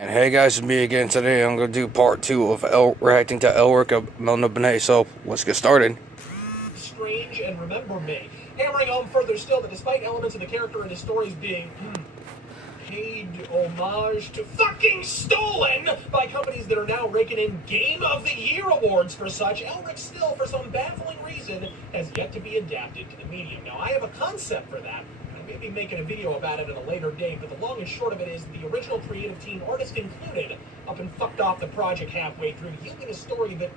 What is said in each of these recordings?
And hey guys, it's me again. Today I'm going to do part 2 of reacting to elric of melnibone, so let's get started. Strange and remember me. Hammering home further still that despite elements of the character and his stories being paid homage to fucking stolen by companies that are now raking in Game of the Year awards for such, elric still, for some baffling reason, has yet to be adapted to the medium. Now, I have a concept for that. I may be making a video about it at a later date, but the long and short of it is the original creative team, artist included, up and fucked off the project halfway through, yielding a story that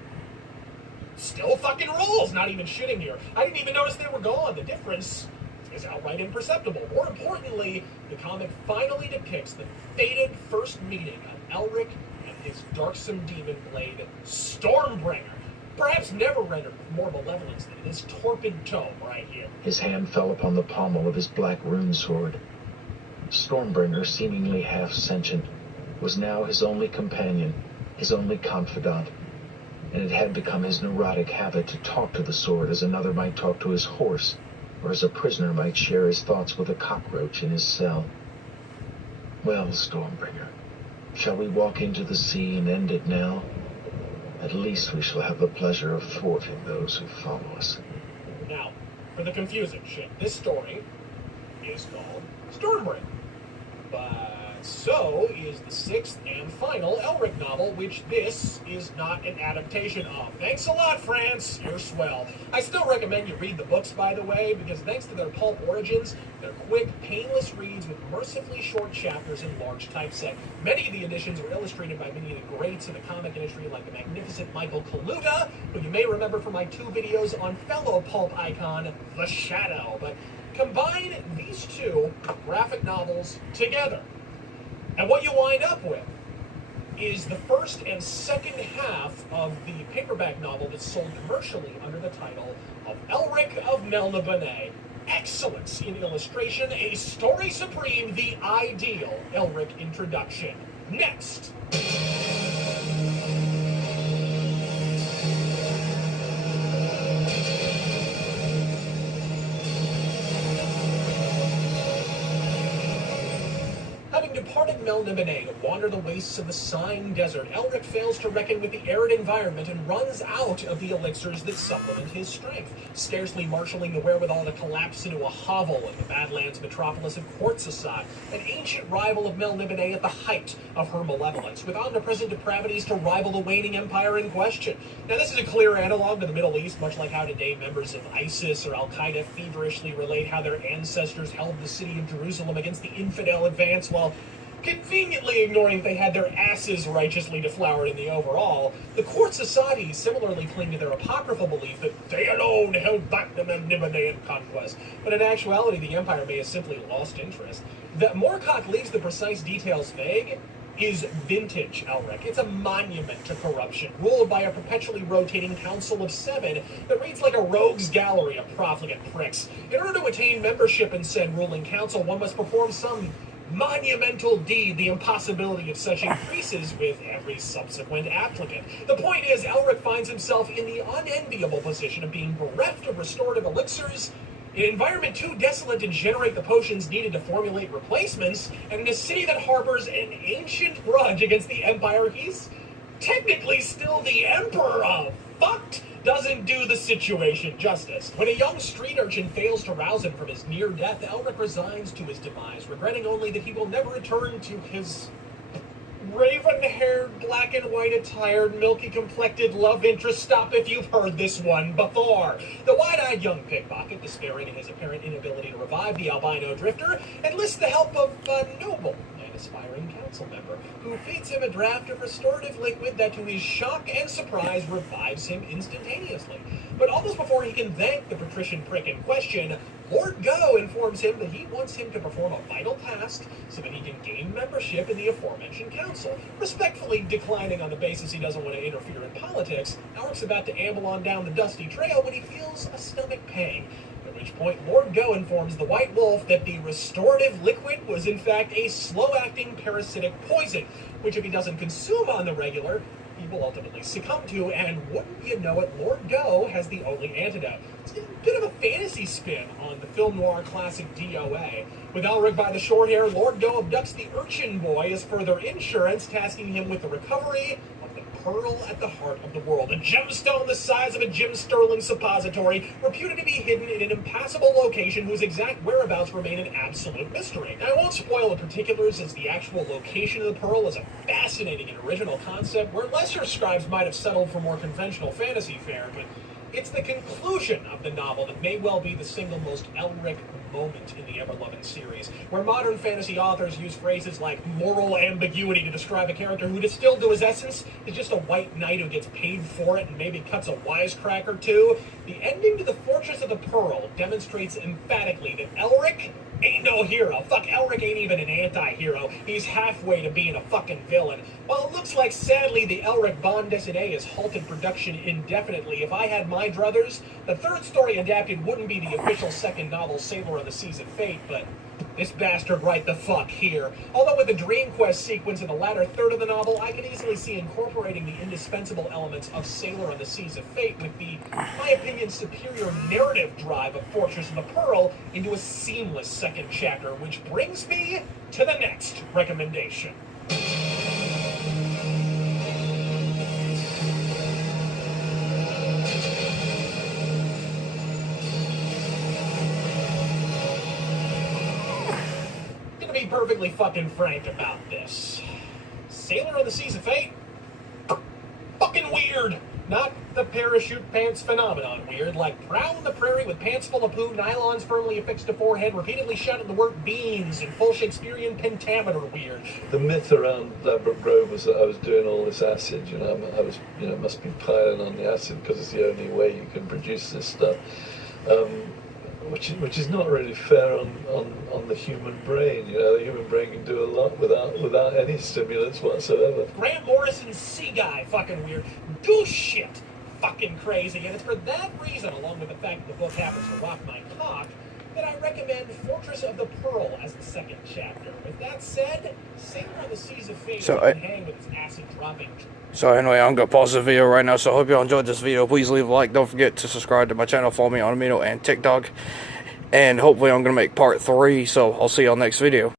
still fucking rules. Not even shitting here. I didn't even notice they were gone. The difference is outright imperceptible. More importantly, the comic finally depicts the fated first meeting of elric and his darksome demon blade, Stormbringer. Perhaps never rendered with more malevolence than in this torpid tome right here. His hand fell upon the pommel of his black rune sword. Stormbringer, seemingly half-sentient, was now his only companion, his only confidant, and it had become his neurotic habit to talk to the sword as another might talk to his horse, or as a prisoner might share his thoughts with a cockroach in his cell. Well, Stormbringer, shall we walk into the sea and end it now? At least we shall have the pleasure of thwarting those who follow us. Now, for the confusing shit, this story is called Stormbringer. But so is the sixth and final elric novel, which this is not an adaptation of. Thanks a lot, France. You're swell. I still recommend you read the books, by the way, because thanks to their pulp origins, they're quick, painless reads with mercifully short chapters in large typeset. Many of the editions are illustrated by many of the greats in the comic industry, like the magnificent Michael Kaluta, who you may remember from my 2 videos on fellow pulp icon, The Shadow. But combine these 2 graphic novels together, and what you wind up with is the first and second half of the paperback novel that's sold commercially under the title of Elric of Melnibone. Excellence in illustration, a story supreme, the ideal elric introduction. Next. Departed Melnibone to wander the wastes of the sighing desert, elric fails to reckon with the arid environment and runs out of the elixirs that supplement his strength, scarcely marshalling the wherewithal to collapse into a hovel in the Badlands metropolis of Quartzasad, an ancient rival of Melnibone at the height of her malevolence, with omnipresent depravities to rival the waning empire in question. Now, this is a clear analog to the Middle East, much like how today members of ISIS or Al-Qaeda feverishly relate how their ancestors held the city of Jerusalem against the infidel advance while conveniently ignoring that they had their asses righteously deflowered in the overall. The Quartzasadi similarly cling to their apocryphal belief that they alone held back the Melnibonean conquest, but in actuality the empire may have simply lost interest. That Moorcock leaves the precise details vague is vintage elric. It's a monument to corruption, ruled by a perpetually rotating council of 7 that reads like a rogues gallery of profligate pricks. In order to attain membership in said ruling council, one must perform some monumental deed. The impossibility of such increases with every subsequent applicant. The point is, elric finds himself in the unenviable position of being bereft of restorative elixirs, in an environment too desolate to generate the potions needed to formulate replacements, and in a city that harbors an ancient grudge against the empire he's technically still the emperor of. Fucked doesn't do the situation justice. When a young street urchin fails to rouse him from his near death, elric resigns to his demise, regretting only that he will never return to his raven-haired, black and white attired, milky-complected love interest. Stop if you've heard this one before. The wide-eyed young pickpocket, despairing in his apparent inability to revive the albino drifter, enlists the help of a noble and aspiring council member, who feeds him a draft of restorative liquid that, to his shock and surprise, revives him instantaneously. But almost before he can thank the patrician prick in question, Lord Go informs him that he wants him to perform a vital task so that he can gain membership in the aforementioned council. Respectfully declining on the basis he doesn't want to interfere in politics, elric's about to amble on down the dusty trail when he feels a stomach pang. At which point, Lord Go informs the White Wolf that the restorative liquid was in fact a slow-acting parasitic poison, which if he doesn't consume on the regular, he will ultimately succumb to, and wouldn't you know it, Lord Go has the only antidote. It's a bit of a fantasy spin on the film noir classic DOA. With Elric by the short hair, Lord Doe abducts the urchin boy as further insurance, tasking him with the recovery of the pearl at the heart of the world. A gemstone the size of a Jim Sterling suppository, reputed to be hidden in an impassable location whose exact whereabouts remain an absolute mystery. Now, I won't spoil the particulars, as the actual location of the pearl is a fascinating and original concept where lesser scribes might have settled for more conventional fantasy fare, but it's the conclusion of the novel that may well be the single most Elric moment in the ever-loving series, where modern fantasy authors use phrases like moral ambiguity to describe a character who, distilled to his essence, is just a white knight who gets paid for it and maybe cuts a wisecrack or two. The ending to The Fortress of the Pearl demonstrates emphatically that Elric ain't no hero. Fuck, Elric ain't even an anti-hero. He's halfway to being a fucking villain. While it looks like, sadly, the Elric bond dessinée has halted production indefinitely, if I had my druthers, the third story adapted wouldn't be the official second novel, Sailor of the Seas of Fate, but this bastard right the fuck here. Although with the Dream Quest sequence in the latter third of the novel, I can easily see incorporating the indispensable elements of Sailor on the Seas of Fate with the, in my opinion, superior narrative drive of Fortress of the Pearl into a seamless second chapter, which brings me to the next recommendation. To be perfectly fucking frank about this, Sailor on the Seas of Fate, fucking weird. Not the parachute pants phenomenon weird, like prowling the prairie with pants full of poo, nylons firmly affixed to forehead, repeatedly shouting the word beans in full Shakespearean pentameter weird. The myth around Ladbroke Grove was that I was doing all this acid, I was, must be piling on the acid because it's the only way you can produce this stuff. Which is not really fair on the human brain. The human brain can do a lot without any stimulants whatsoever. Grant Morrison's sea guy, fucking weird. Goose shit, fucking crazy. And it's for that reason, along with the fact that the book happens to rock my cock, that I recommend Fortress of the Pearl as the second chapter. With that said, Sailor on the Seas of Fate can hang with its acid dropping. So anyway, I'm going to pause the video right now, so I hope y'all enjoyed this video. Please leave a like. Don't forget to subscribe to my channel. Follow me on Amino and TikTok. And hopefully I'm going to make part 3, so I'll see y'all next video.